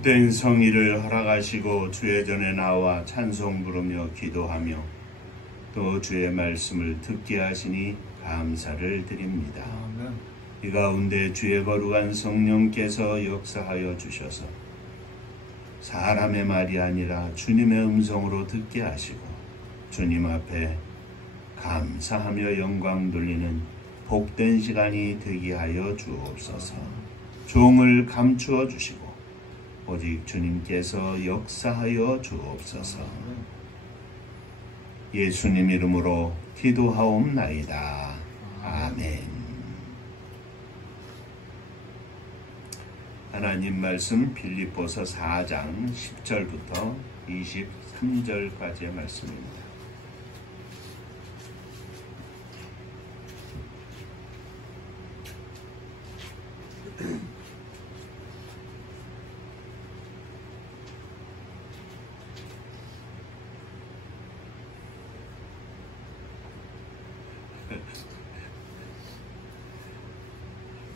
복된 성의를 허락하시고 주의 전에 나와 찬송 부르며 기도하며 또 주의 말씀을 듣게 하시니 감사를 드립니다. 이 가운데 주의 거룩한 성령께서 역사하여 주셔서 사람의 말이 아니라 주님의 음성으로 듣게 하시고 주님 앞에 감사하며 영광 돌리는 복된 시간이 되게 하여 주옵소서. 종을 감추어 주시고 오직 주님께서 역사하여 주옵소서. 예수님 이름으로 기도하옵나이다. 아멘. 하나님 말씀 빌립보서 4장 10절부터 23절까지의 말씀입니다.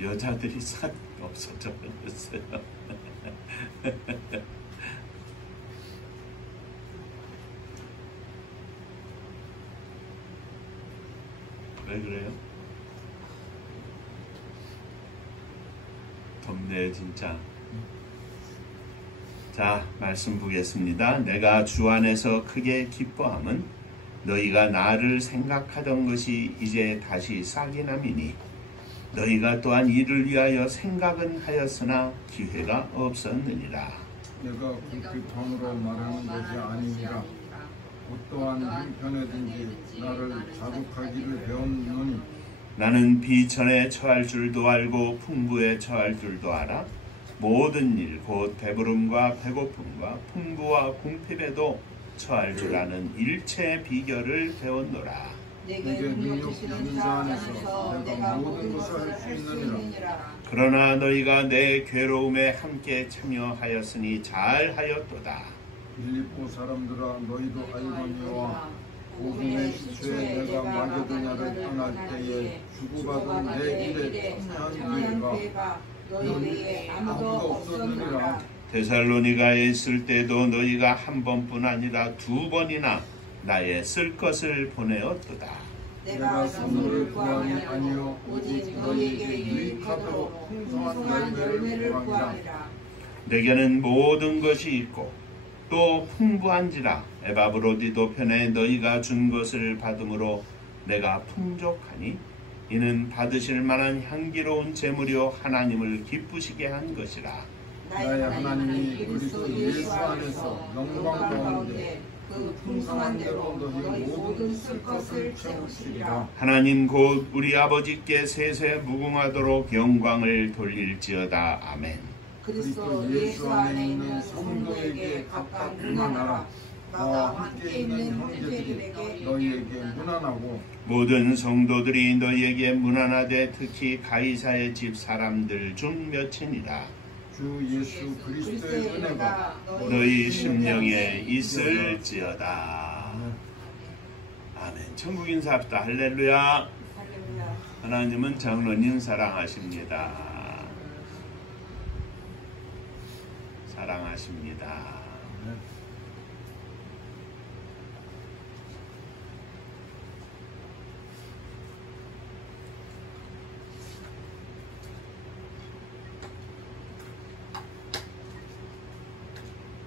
여자들이 싹 없어져 버렸어요. 왜 그래요? 덥네 진짜. 자, 말씀 보겠습니다. 내가 주 안에서 크게 기뻐함은 너희가 나를 생각하던 것이 이제 다시 싹이 남이니 너희가 또한 이를 위하여 생각은 하였으나 기회가 없었느니라. 내가 궁핍함으로 말하는 것이 아니니라. 어떠한 형편에든지 나를 자족하기를 배웠노니 나는 비천에 처할 줄도 알고 풍부에 처할 줄도 알아. 모든 일 곧 배부름과 배고픔과 풍부와 궁핍에도 처할 줄 아는 일체의 비결을 배웠노라. 내게 능력 있는 자 안에서 내가 모든 것을 할 수 있느니라. 그러나 너희가 내 괴로움에 함께 참여하였으니 잘하였도다. 빌립보 사람들아, 너희도 알거니와 복음의 시초에 내가 마게도냐를 떠날 때에 주고받은 내 일에 참여한 교회가 너희에게 아무도 없었느니라. 데살로니가에 있을 때도 너희가 한 번뿐 아니라 두 번이나 나의 쓸 것을 보내었도다. 내가 선물을 구함이 아니요 오직 너희에게 유익하도록 풍성한 열매를 구하리라. 내게는 모든 것이 있고 또 풍부한지라 에바브로디도 편에 너희가 준 것을 받음으로 내가 풍족하니 이는 받으실 만한 향기로운 제물이요 하나님을 기쁘시게 한 것이라. 나의 하나님이 그리스도 예수 안에서 영광 가운데 그 풍성한 대로 너희 모든 쓸 것을 채우시리라. 하나님 곧 우리 아버지께 세세 무궁하도록 영광을 돌릴지어다. 아멘. 그리스도 예수 안에 있는 성도에게 각각 문안하라. 나와 함께 있는 형제들에게 너희에게 문안하고 모든 성도들이 너희에게 문안하되 특히 가이사의 집 사람들 중 몇이니라. 주 예수 그리스도의 은혜가 너희 심령에 있을지어다. 아멘. 천국 인사합시다. 할렐루야. 하나님은 장로님 사랑하십니다. 사랑하십니다.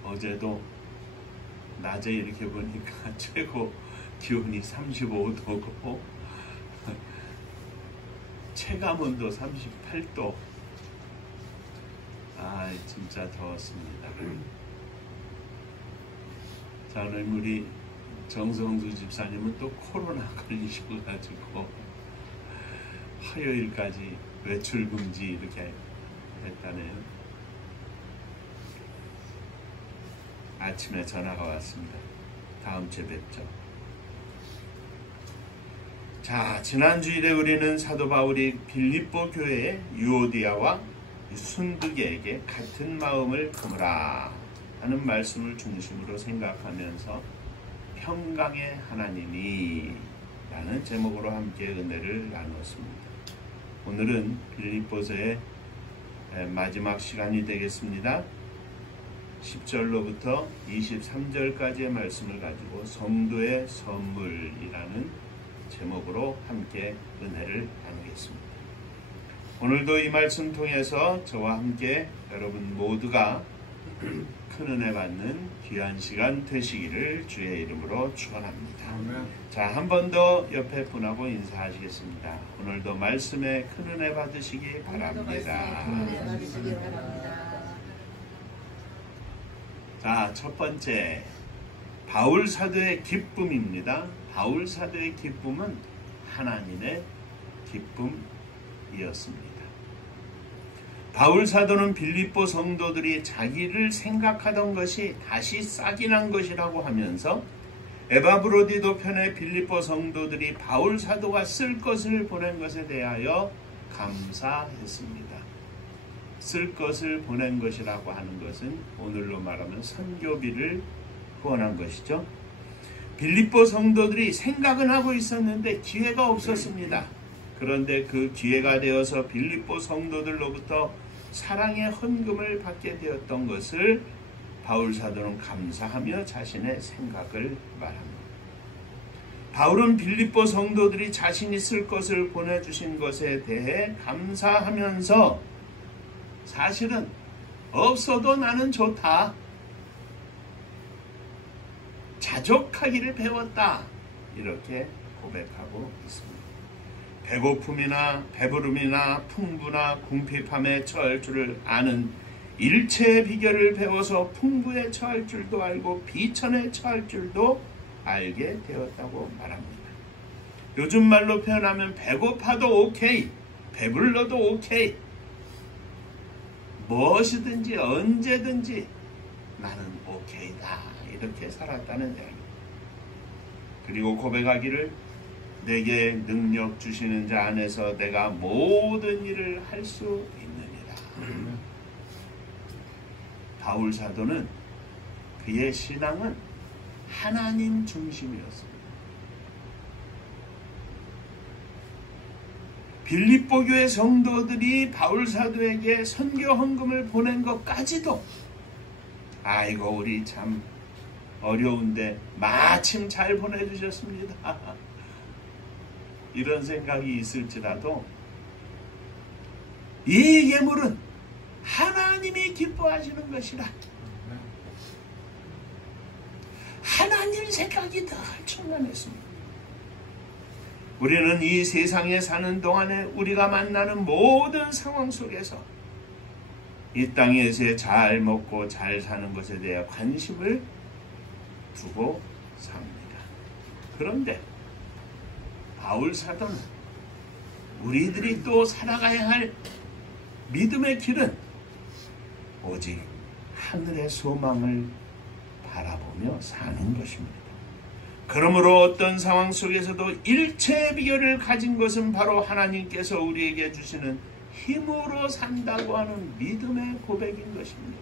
어제도 낮에 이렇게 보니까 최고 기온이 35도고 체감온도 38도. 아, 진짜 더웠습니다. 자, 오늘 우리 정성두 집사님은 또 코로나 걸리셔가지고 화요일까지 외출 금지 이렇게 했다네요. 아침에 전화가 왔습니다. 다음 주에 뵙죠. 자, 지난 주일에 우리는 사도 바울이 빌립보 교회의 유오디아와 순두개에게 같은 마음을 품으라 하는 말씀을 중심으로 생각하면서 평강의 하나님이 라는 제목으로 함께 은혜를 나눴습니다. 오늘은 빌립보서의 마지막 시간이 되겠습니다. 10절로부터 23절까지의 말씀을 가지고 성도의 선물이라는 제목으로 함께 은혜를 나누겠습니다. 오늘도 이 말씀 통해서 저와 함께 여러분 모두가 큰 은혜 받는 귀한 시간 되시기를 주의 이름으로 축원합니다. 자, 한 번 더 옆에 분하고 인사하시겠습니다. 오늘도 말씀에 큰 은혜 받으시기 바랍니다. 자, 첫 번째 바울 사도의 기쁨입니다. 바울 사도의 기쁨은 하나님의 기쁨이었습니다. 바울 사도는 빌립보 성도들이 자기를 생각하던 것이 다시 싹이 난 것이라고 하면서 에바브로디도 편의 빌립보 성도들이 바울 사도가 쓸 것을 보낸 것에 대하여 감사했습니다. 쓸 것을 보낸 것이라고 하는 것은 오늘로 말하면 선교비를 후원한 것이죠. 빌립보 성도들이 생각은 하고 있었는데 기회가 없었습니다. 그런데 그 기회가 되어서 빌립보 성도들로부터 사랑의 헌금을 받게 되었던 것을 바울 사도는 감사하며 자신의 생각을 말합니다. 바울은 빌립보 성도들이 자신이 쓸 것을 보내주신 것에 대해 감사하면서 사실은 없어도 나는 좋다, 자족하기를 배웠다, 이렇게 고백하고 있습니다. 배고픔이나 배부름이나 풍부나 궁핍함에 처할 줄을 아는 일체의 비결을 배워서 풍부에 처할 줄도 알고 비천에 처할 줄도 알게 되었다고 말합니다. 요즘 말로 표현하면 배고파도 오케이, 배불러도 오케이, 무엇이든지 언제든지 나는 오케이다, 이렇게 살았다는 이야기입니다. 그리고 고백하기를 내게 능력 주시는 자 안에서 내가 모든 일을 할 수 있느니라. 바울 사도는 그의 신앙은 하나님 중심이었습니다. 빌립보 교회 성도들이 바울 사도에게 선교 헌금을 보낸 것까지도 아이고 우리 참 어려운데 마침 잘 보내주셨습니다, 이런 생각이 있을지라도 이 예물은 하나님이 기뻐하시는 것이라 하나님 생각이 더 충만했습니다. 우리는 이 세상에 사는 동안에 우리가 만나는 모든 상황 속에서 이 땅에서 잘 먹고 잘 사는 것에 대해 관심을 두고 삽니다. 그런데 바울 사도는 우리들이 또 살아가야 할 믿음의 길은 오직 하늘의 소망을 바라보며 사는 것입니다. 그러므로 어떤 상황 속에서도 일체의 비결을 가진 것은 바로 하나님께서 우리에게 주시는 힘으로 산다고 하는 믿음의 고백인 것입니다.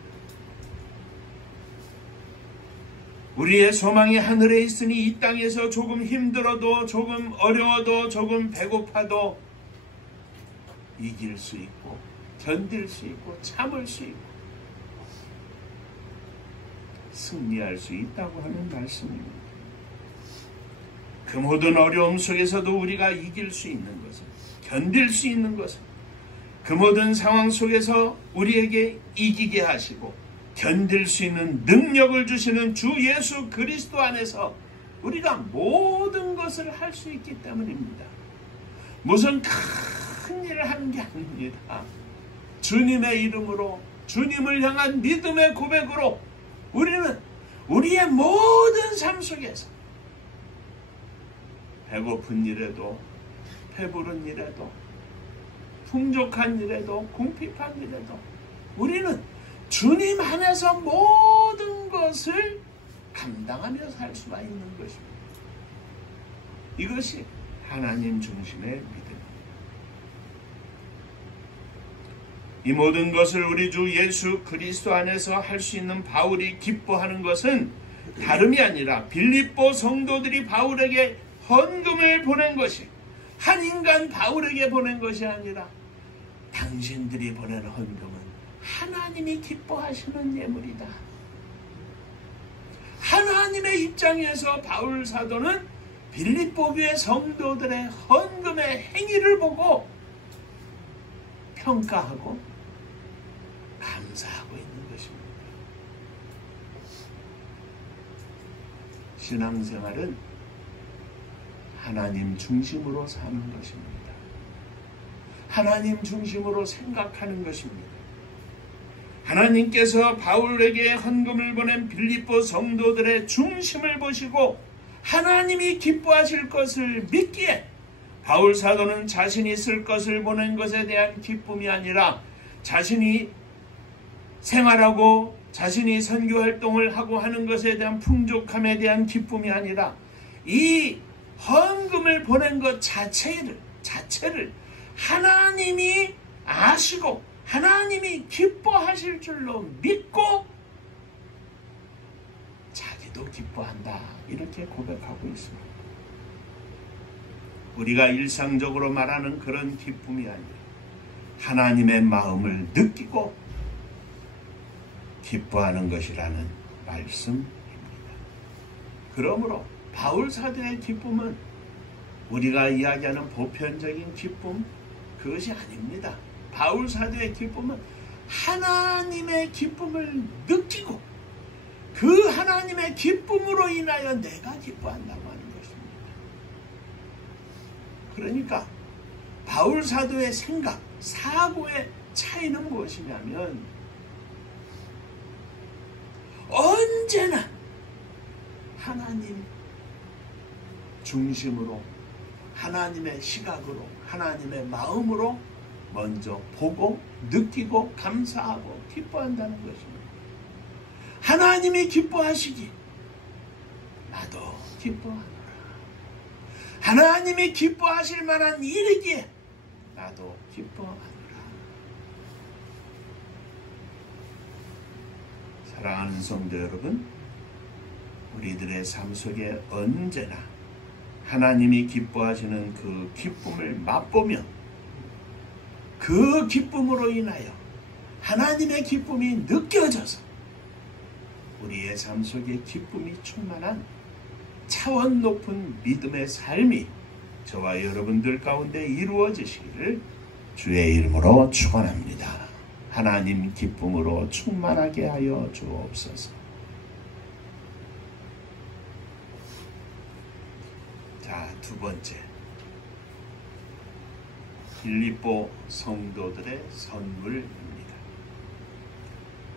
우리의 소망이 하늘에 있으니 이 땅에서 조금 힘들어도, 조금 어려워도, 조금 배고파도 이길 수 있고 견딜 수 있고 참을 수 있고 승리할 수 있다고 하는 말씀입니다. 그 모든 어려움 속에서도 우리가 이길 수 있는 것은, 견딜 수 있는 것은, 그 모든 상황 속에서 우리에게 이기게 하시고 견딜 수 있는 능력을 주시는 주 예수 그리스도 안에서 우리가 모든 것을 할 수 있기 때문입니다. 무슨 큰 일을 하는 게 아닙니다. 주님의 이름으로, 주님을 향한 믿음의 고백으로 우리는 우리의 모든 삶 속에서 배고픈 일에도, 배부른 일에도, 풍족한 일에도, 궁핍한 일에도 우리는 주님 안에서 모든 것을 감당하며 살 수가 있는 것입니다. 이것이 하나님 중심의 믿음입니다. 이 모든 것을 우리 주 예수 그리스도 안에서 할 수 있는 바울이 기뻐하는 것은 다름이 아니라 빌립보 성도들이 바울에게 헌금을 보낸 것이 한 인간 바울에게 보낸 것이 아니라 당신들이 보낸 헌금은 하나님이 기뻐하시는 예물이다, 하나님의 입장에서 바울 사도는 빌립보 교회 성도들의 헌금의 행위를 보고 평가하고 감사하고 있는 것입니다. 신앙생활은 하나님 중심으로 사는 것입니다. 하나님 중심으로 생각하는 것입니다. 하나님께서 바울에게 헌금을 보낸 빌립보 성도들의 중심을 보시고 하나님이 기뻐하실 것을 믿기에 바울 사도는 자신이 쓸 것을 보낸 것에 대한 기쁨이 아니라 자신이 생활하고 자신이 선교활동을 하고 하는 것에 대한 풍족함에 대한 기쁨이 아니라 이 헌금을 보낸 것 자체를 하나님이 아시고 하나님이 기뻐하실 줄로 믿고 자기도 기뻐한다, 이렇게 고백하고 있습니다. 우리가 일상적으로 말하는 그런 기쁨이 아니라 하나님의 마음을 느끼고 기뻐하는 것이라는 말씀입니다. 그러므로 바울 사도의 기쁨은 우리가 이야기하는 보편적인 기쁨, 그것이 아닙니다. 바울 사도의 기쁨은 하나님의 기쁨을 느끼고 그 하나님의 기쁨으로 인하여 내가 기뻐한다고 하는 것입니다. 그러니까 바울 사도의 생각, 사고의 차이는 무엇이냐면 언제나 하나님 중심으로, 하나님의 시각으로, 하나님의 마음으로 먼저 보고 느끼고 감사하고 기뻐한다는 것입니다. 하나님이 기뻐하시기 나도 기뻐하노라. 하나님이 기뻐하실 만한 일이기에 나도 기뻐하노라. 사랑하는 성도 여러분, 우리들의 삶 속에 언제나 하나님이 기뻐하시는 그 기쁨을 맛보며 그 기쁨으로 인하여 하나님의 기쁨이 느껴져서 우리의 삶 속에 기쁨이 충만한 차원 높은 믿음의 삶이 저와 여러분들 가운데 이루어지시기를 주의 이름으로 축원합니다. 하나님 기쁨으로 충만하게 하여 주옵소서. 자, 두 번째, 빌립보 성도들의 선물입니다.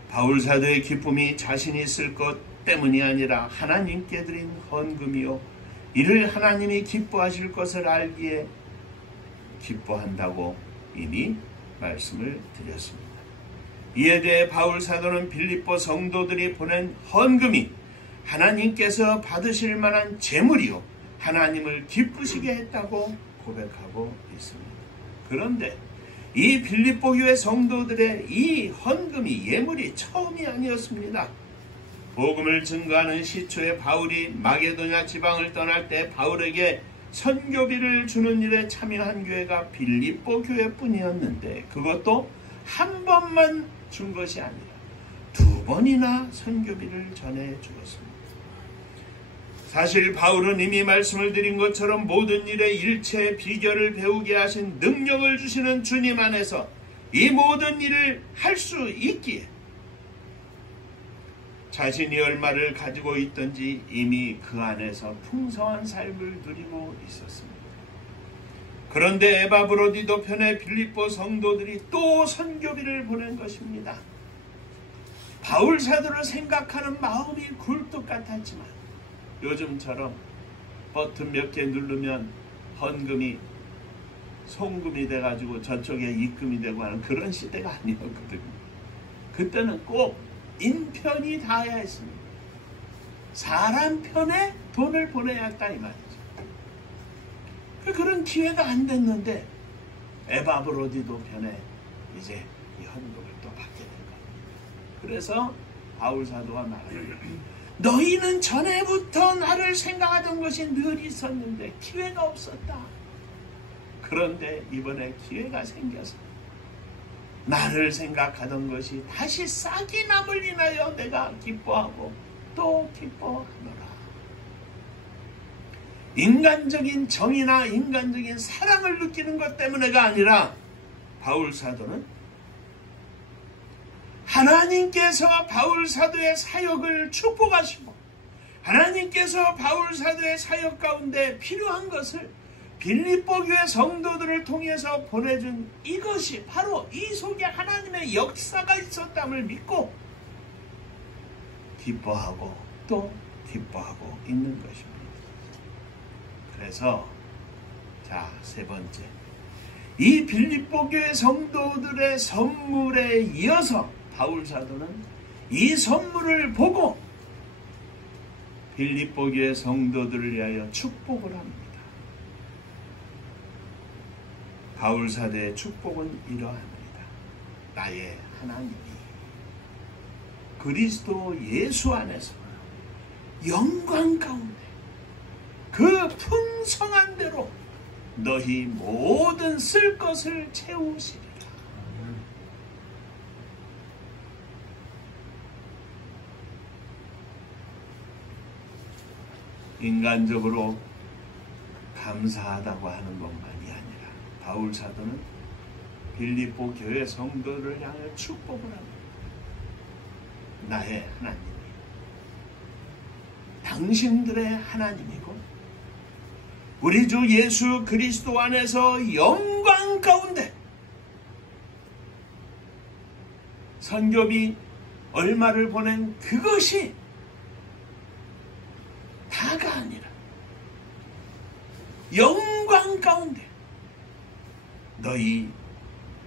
바울 사도의 기쁨이 자신이 쓸 것 때문이 아니라 하나님께 드린 헌금이요, 이를 하나님이 기뻐하실 것을 알기에 기뻐한다고 이미 말씀을 드렸습니다. 이에 대해 바울 사도는 빌립보 성도들이 보낸 헌금이 하나님께서 받으실 만한 재물이요, 하나님을 기쁘시게 했다고 고백하고 있습니다. 그런데 이 빌립보 교회 성도들의 이 헌금이 예물이 처음이 아니었습니다. 복음을 증거하는 시초에 바울이 마게도냐 지방을 떠날 때 바울에게 선교비를 주는 일에 참여한 교회가 빌립보 교회뿐이었는데 그것도 한 번만 준 것이 아니라 두 번이나 선교비를 전해 주었습니다. 사실 바울은 이미 말씀을 드린 것처럼 모든 일의 일체의 비결을 배우게 하신 능력을 주시는 주님 안에서 이 모든 일을 할 수 있기에 자신이 얼마를 가지고 있든지 이미 그 안에서 풍성한 삶을 누리고 있었습니다. 그런데 에바브로디도 편의 빌립보 성도들이 또 선교비를 보낸 것입니다. 바울 사도를 생각하는 마음이 굴뚝 같았지만 요즘처럼 버튼 몇 개 누르면 헌금이 송금이 돼가지고 저쪽에 입금이 되고 하는 그런 시대가 아니었거든요. 그때는 꼭 인편이 닿아야 했습니다. 사람 편에 돈을 보내야 했다 이 말이죠. 그런 기회가 안 됐는데 에바브로디도 편에 이제 이 헌금을 또 받게 된 겁니다. 그래서 바울 사도가 말합니다. 너희는 전에부터 나를 생각하던 것이 늘 있었는데 기회가 없었다. 그런데 이번에 기회가 생겨서 나를 생각하던 것이 다시 싹이 남을 인하여 내가 기뻐하고 또 기뻐하노라. 인간적인 정의나 인간적인 사랑을 느끼는 것 때문에가 아니라 바울 사도는 하나님께서 바울 사도의 사역을 축복하시고 하나님께서 바울 사도의 사역 가운데 필요한 것을 빌립보 교회 성도들을 통해서 보내준 이것이 바로 이 속에 하나님의 역사가 있었담을 믿고 기뻐하고 또 기뻐하고 있는 것입니다. 그래서 자, 세 번째, 이 빌립보 교회 성도들의 선물에 이어서 바울 사도는 이 선물을 보고 빌립보 교회 성도들을 위하여 축복을 합니다. 바울 사도의 축복은 이러합니다. 나의 하나님이 그리스도 예수 안에서 영광 가운데 그 풍성한 대로 너희 모든 쓸 것을 채우시리라. 인간적으로 감사하다고 하는 것만이 아니라 바울 사도는 빌립보 교회 성도를 향해 축복을 합니다. 나의 하나님이 당신들의 하나님이고 우리 주 예수 그리스도 안에서 영광 가운데 선교비 얼마를 보낸 그것이 다가 아니라 영광 가운데 너희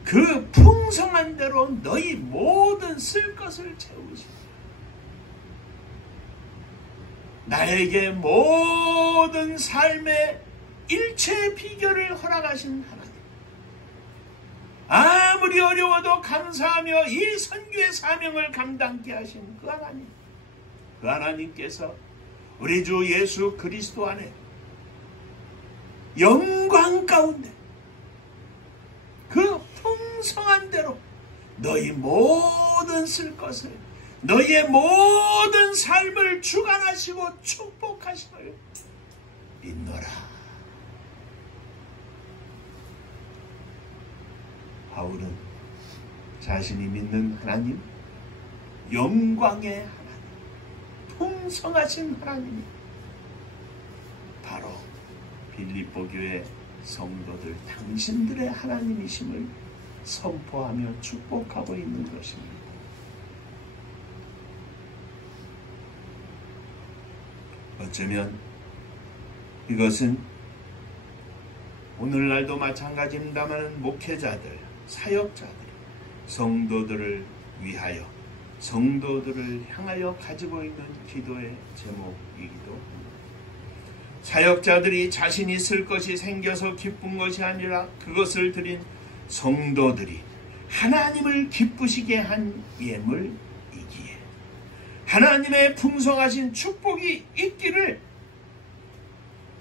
그 풍성한 대로 너희 모든 쓸 것을 채우시라. 나에게 모든 삶의 일체 비결을 허락하신 하나님, 아무리 어려워도 감사하며 이 선교의 사명을 감당케 하신 그 하나님, 그 하나님께서 우리 주 예수 그리스도 안에 영광 가운데 그 풍성한 대로 너희 모든 쓸 것을, 너희의 모든 삶을 주관하시고 축복하심을 믿노라. 바울은 자신이 믿는 하나님, 영광의 하나님, 풍성하신 하나님이 바로 빌립보 교회 성도들 당신들의 하나님이심을 선포하며 축복하고 있는 것입니다. 어쩌면 이것은 오늘날도 마찬가지입니다만 목회자들, 사역자들, 성도들을 위하여, 성도들을 향하여 가지고 있는 기도의 제목이기도 합니다. 사역자들이 자신이 쓸 것이 생겨서 기쁜 것이 아니라 그것을 드린 성도들이 하나님을 기쁘시게 한 예물이기에 하나님의 풍성하신 축복이 있기를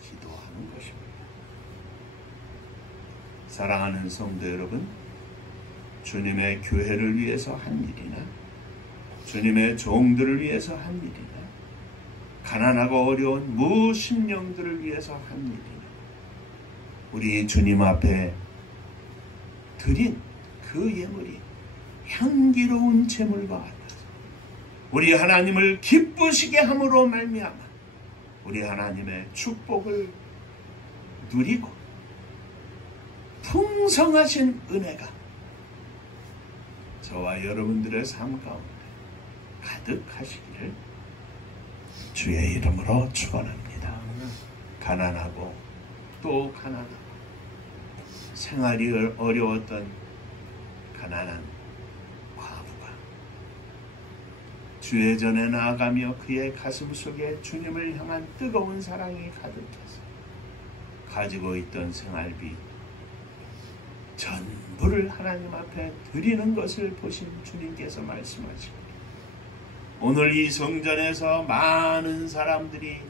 기도하는 것입니다. 사랑하는 성도 여러분, 주님의 교회를 위해서 한 일이나 주님의 종들을 위해서 한 일이나 가난하고 어려운 무신령들을 위해서 한 일이나 우리 주님 앞에 드린 그 예물이 향기로운 제물과 같아서 우리 하나님을 기쁘시게 함으로 말미암아 우리 하나님의 축복을 누리고 풍성하신 은혜가 저와 여러분들의 삶 가운데 가득하시기를 주의 이름으로 축원합니다. 가난하고 또 가난하고 생활이 어려웠던 가난한 과부가 주의 전에 나아가며 그의 가슴 속에 주님을 향한 뜨거운 사랑이 가득해서 가지고 있던 생활비 전부를 하나님 앞에 드리는 것을 보신 주님께서 말씀하시고 오늘 이 성전에서 많은 사람들이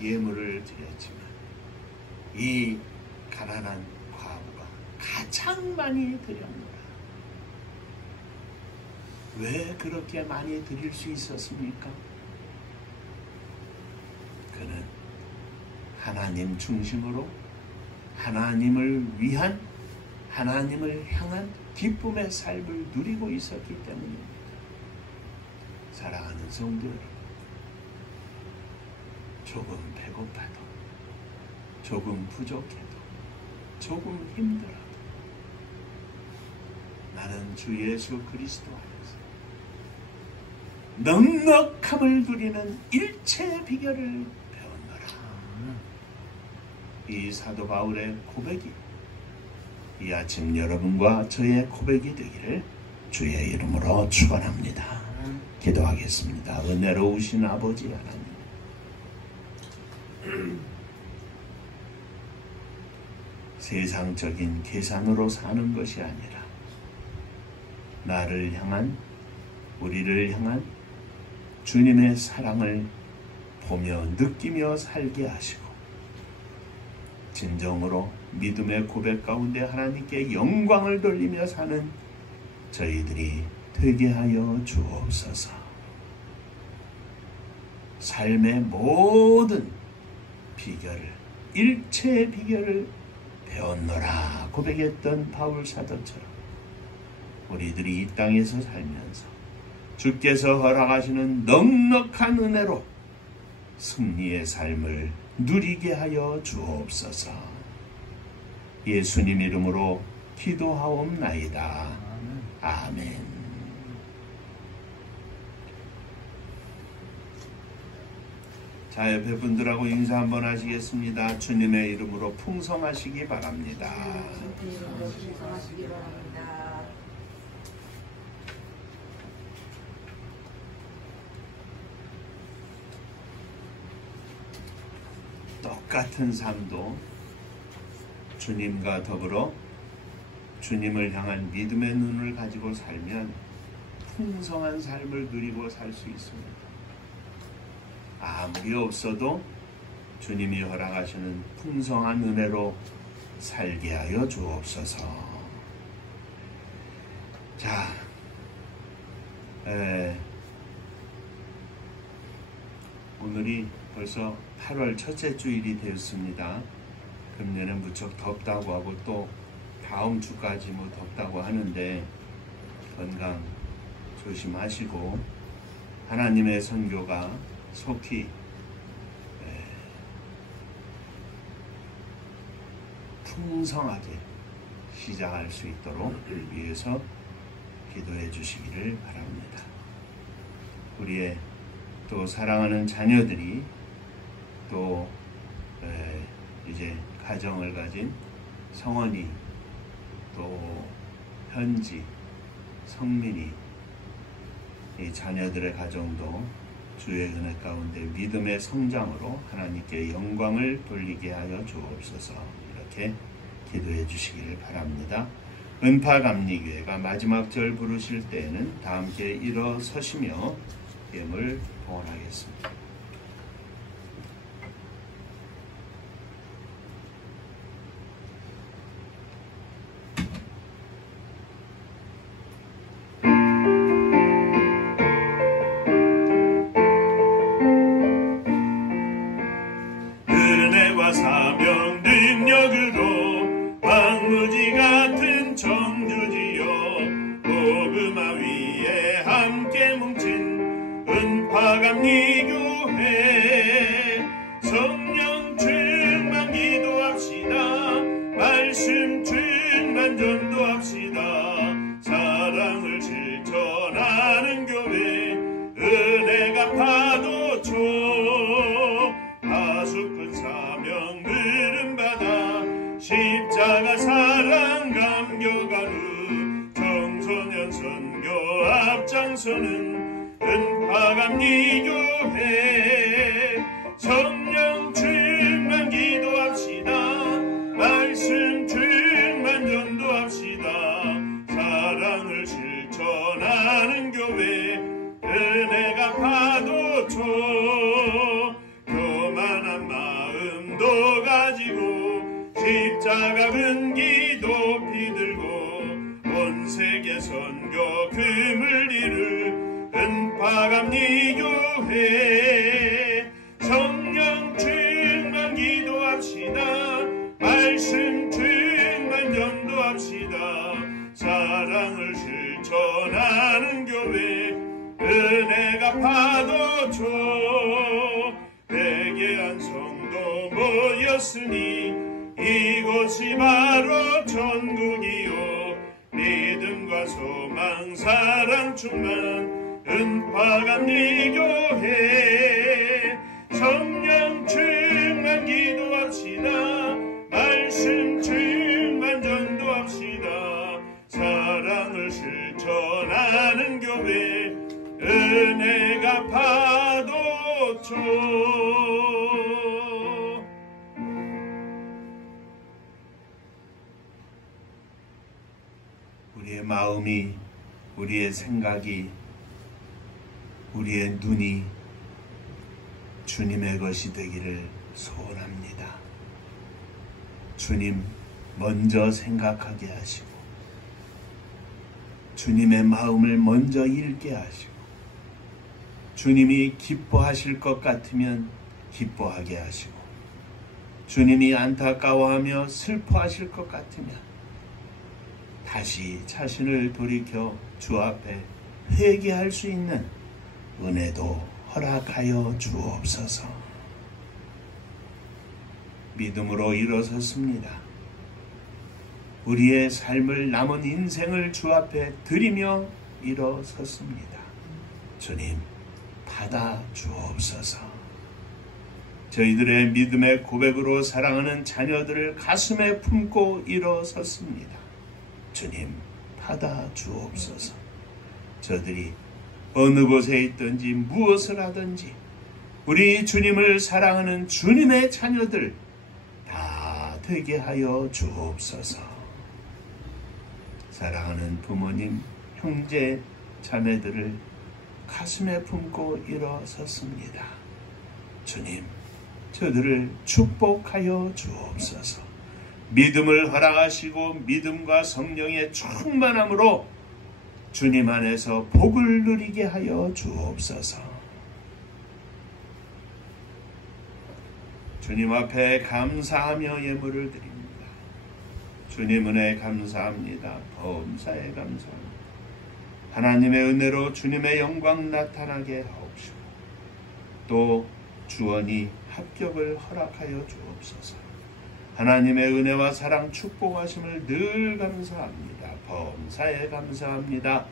예물을 드렸지만 이 가난한 과부가 가장 많이 드렸노라. 왜 그렇게 많이 드릴 수 있었습니까? 그는 하나님 중심으로 하나님을 위한, 하나님을 향한 기쁨의 삶을 누리고 있었기 때문입니다. 사랑하는 성도 여러분, 조금 배고파도, 조금 부족해도, 조금 힘들어도 나는 주 예수 그리스도 안에서 넉넉함을 누리는 일체의 비결을 배웠노라. 이 사도 바울의 고백이 이 아침 여러분과 저의 고백이 되기를 주의 이름으로 축원합니다. 기도하겠습니다. 은혜로우신 아버지 하나님, 세상적인 계산으로 사는 것이 아니라 나를 향한, 우리를 향한 주님의 사랑을 보며 느끼며 살게 하시고 진정으로 믿음의 고백 가운데 하나님께 영광을 돌리며 사는 저희들이 되게 하여 주옵소서. 삶의 모든 비결을, 일체의 비결을 배웠노라 고백했던 바울 사도처럼 우리들이 이 땅에서 살면서 주께서 허락하시는 넉넉한 은혜로 승리의 삶을 누리게 하여 주옵소서. 예수님 이름으로 기도하옵나이다. 아멘. 자, 옆에 분들하고 인사 한번 하시겠습니다. 주님의 이름으로 풍성하시기 바랍니다. 풍성하시기 바랍니다. 똑같은 삶도 주님과 더불어 주님을 향한 믿음의 눈을 가지고 살면 풍성한 삶을 누리고 살 수 있습니다. 아무리 없어도 주님이 허락하시는 풍성한 은혜로 살게 하여 주옵소서. 자, 오늘이 벌써 8월 첫째 주일이 되었습니다. 금년엔 무척 덥다고 하고 또 다음 주까지 뭐 덥다고 하는데 건강 조심하시고 하나님의 선교가 속히 풍성하게 시작할 수 있도록 위해서 기도해 주시기를 바랍니다. 우리의 또 사랑하는 자녀들이 또 이제 가정을 가진 성원이 또 현지 성민이 이 자녀들의 가정도 주의 은혜 가운데 믿음의 성장으로 하나님께 영광을 돌리게 하여 주옵소서. 이렇게 기도해 주시기를 바랍니다. 은파감리교회가 마지막 절 부르실 때에는 다 함께 일어서시며 예물 봉헌하겠습니다. 은혜와 사명 능력으로 황무지 같은 청주지요 복음화 위에 함께 뭉친 은파감리교회 성령 충만 기도합시다. 말씀 충만 전도합시다. 사랑을 실천하는 교회 은혜가 파도쳐 하숙한 사명 물음받아 십자가 사랑 감격하는 청소년 선교 앞장서는 은파감리교회 성령 충만 기도합시다. 말씀 충만 전도합시다. 사랑을 실천하는 교회 은혜가 파도쳐 교만한 마음도 가지고 십자가 근기 높이 들고 온 세계 선교 금을 이룰 은파감리교회 성령 충만 기도하 기도합시다. 말씀 증만 전도합시다. 사랑을 실천하는 교회 은혜가 파도쳐 회개한 성도 모였으니 이곳이 바로 천국이요 믿음과 소망 사랑 충만 은파감리교회 성령 충만 기도합시다. 말씀 충만 전도합시다. 사랑을 실천하는 교회 은혜가 파도쳐 우리의 마음이, 우리의 생각이, 우리의 눈이 주님의 것이 되기를 소원합니다. 주님 먼저 생각하게 하시고 주님의 마음을 먼저 읽게 하시고 주님이 기뻐하실 것 같으면 기뻐하게 하시고 주님이 안타까워하며 슬퍼하실 것 같으면 다시 자신을 돌이켜 주 앞에 회개할 수 있는 은혜도 허락하여 주옵소서. 믿음으로 일어섰습니다. 우리의 삶을 남은 인생을 주 앞에 드리며 일어섰습니다. 주님 받아 주옵소서. 저희들의 믿음의 고백으로 사랑하는 자녀들을 가슴에 품고 일어섰습니다. 주님 받아 주옵소서. 저들이 어느 곳에 있든지 무엇을 하든지 우리 주님을 사랑하는 주님의 자녀들 다 되게 하여 주옵소서. 사랑하는 부모님, 형제, 자매들을 가슴에 품고 일어섰습니다. 주님, 저들을 축복하여 주옵소서. 믿음을 허락하시고 믿음과 성령의 충만함으로 주님 안에서 복을 누리게 하여 주옵소서. 주님 앞에 감사하며 예물을 드립니다. 주님 은혜 감사합니다. 범사에 감사합니다. 하나님의 은혜로 주님의 영광 나타나게 하옵시고 또 주원이 합격을 허락하여 주옵소서. 하나님의 은혜와 사랑 축복하심을 늘 감사합니다. 범사에 감사합니다.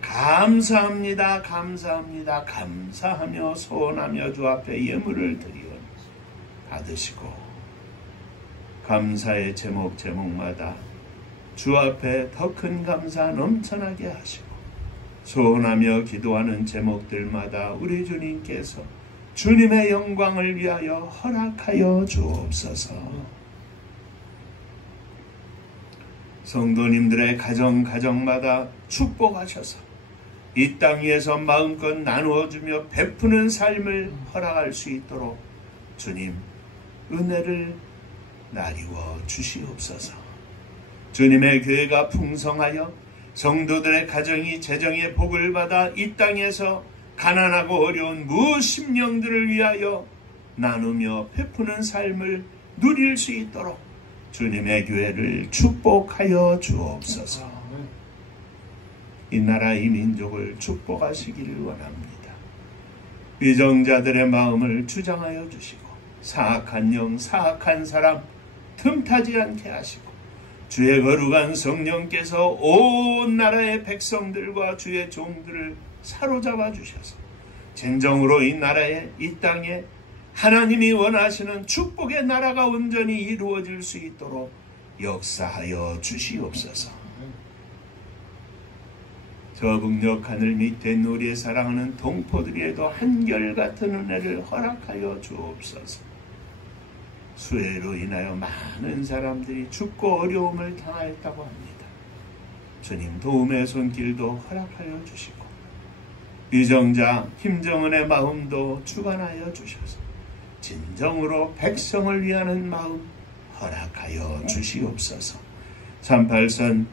감사합니다. 감사합니다. 감사하며 소원하며 주 앞에 예물을 드리오니 받으시고 감사의 제목마다 주 앞에 더 큰 감사 넘쳐나게 하시고 소원하며 기도하는 제목들마다 우리 주님께서 주님의 영광을 위하여 허락하여 주옵소서. 성도님들의 가정마다 축복하셔서 이 땅 위에서 마음껏 나누어주며 베푸는 삶을 허락할 수 있도록 주님 은혜를 나리워 주시옵소서. 주님의 교회가 풍성하여 성도들의 가정이 재정의 복을 받아 이 땅에서 가난하고 어려운 무심령들을 위하여 나누며 베푸는 삶을 누릴 수 있도록 주님의 교회를 축복하여 주옵소서. 이 나라 이 민족을 축복하시기를 원합니다. 위정자들의 마음을 주장하여 주시고 사악한 영, 사악한 사람 틈타지 않게 하시고 주의 거룩한 성령께서 온 나라의 백성들과 주의 종들을 사로잡아 주셔서 진정으로 이 나라에, 이 땅에 하나님이 원하시는 축복의 나라가 온전히 이루어질 수 있도록 역사하여 주시옵소서. 저 북녘 하늘 밑에 우리의 사랑하는 동포들에도 한결같은 은혜를 허락하여 주옵소서. 수해로 인하여 많은 사람들이 죽고 어려움을 당하였다고 합니다. 주님 도움의 손길도 허락하여 주시고 위정자 김정은의 마음도 주관하여 주셔서 진정으로 백성을 위하는 마음 허락하여 주시옵소서. 38선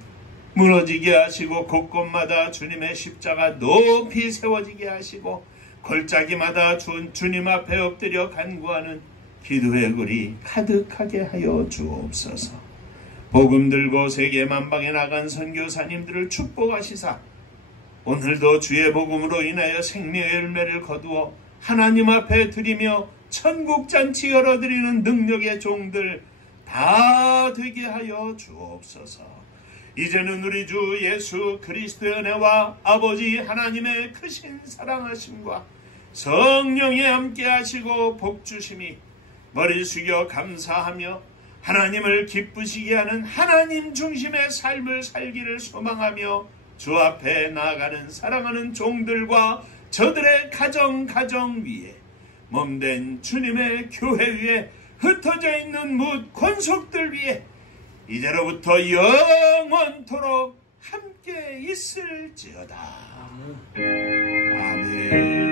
무너지게 하시고 곳곳마다 주님의 십자가 높이 세워지게 하시고 골짜기마다 주님 앞에 엎드려 간구하는 기도의 글이 가득하게 하여 주옵소서. 복음 들고 세계 만방에 나간 선교사님들을 축복하시사 오늘도 주의 복음으로 인하여 생명의 열매를 거두어 하나님 앞에 드리며 천국잔치 열어드리는 능력의 종들 다 되게 하여 주옵소서. 이제는 우리 주 예수 그리스도의 은혜와 아버지 하나님의 크신 사랑하심과 성령이 함께 하시고 복주심이 머리 숙여 감사하며 하나님을 기쁘시게 하는 하나님 중심의 삶을 살기를 소망하며 주 앞에 나아가는 사랑하는 종들과 저들의 가정 위에 몸된 주님의 교회 위에 흩어져 있는 뭇 권속들 위에 이제로부터 영원토록 함께 있을지어다. 아멘.